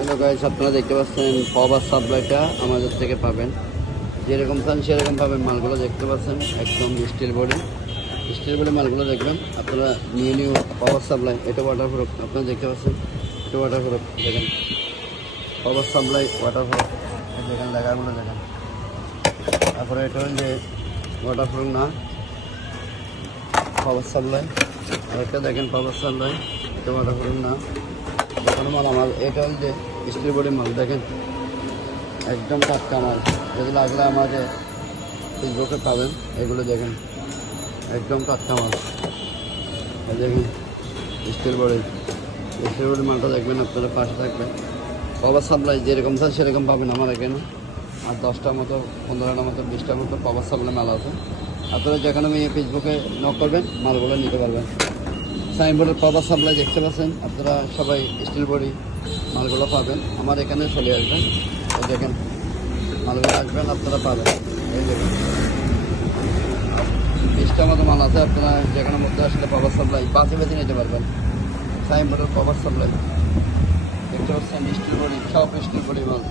Hello guys, আপনারা দেখতে পাচ্ছেন পাওয়ার সাপ্লাইটা আমাদের থেকে পাবেন। যেরকম চান সেরকম পাবেন। মালগুলো দেখতে পাচ্ছেন একদম স্টিল বডি মালগুলো দেখবেন আপনারা। নিউ পাওয়ার সাপ্লাই, এটা ওয়াটারপ্রুফ। আপনারা দেখতে পাচ্ছেন এটা ওয়াটারপ্রুফ। দেখেন পাওয়ার সাপ্লাই ওয়াটারপ্রুফ, দেখেন লেখাগুলো দেখেন। তারপরে এটা হল যে ওয়াটারপ্রুফ না, পাওয়ার সাপ্লাই। আরেকটা দেখেন পাওয়ার সাপ্লাই, এটা ওয়াটারপ্রুফ না। কোনো মাল আমার এটা হল যে স্টিল বডি মাল, দেখেন একদম টাটকা মাল। যদি লাগলে আমাকে ফেসবুকে পাবেন। এগুলো দেখেন একদম টাটকা মাল। দেখেন স্টিল বডি মালটা দেখবেন, আপনারা পাশে থাকবেন। পাওয়ার সাপ্লাই যেরকম চান সেরকম পাবেন আমার এখানে। আর 10টার মতো 15টার মতো 20টার মতো পাওয়ার সাপ্লাই মাল আছে। আপনারা যেখানে আমি ফেসবুকে নক করবেন মালগুলো নিতে পারবেন। সাইনবোর্ডের পাওয়ার সাপ্লাই দেখতে পাচ্ছেন আপনারা সবাই, স্টিল বডি মালগুলো পাবেন আমার এখানে চলে আসবেন। এই দেখেন মালগুলো আসবেন আপনারা পাবেন। এই দেখেন 20টার মতো মাল আছে, আপনারা যেখানের মধ্যে আসলে পাওয়ার সাপ্লাই বাঁচে বেঁচে নিতে পারবেন। সাইনবোর্ডের পাওয়ার সাপ্লাই দেখতে পাচ্ছেন স্টিল বডি, সব স্টিল বডি মাল।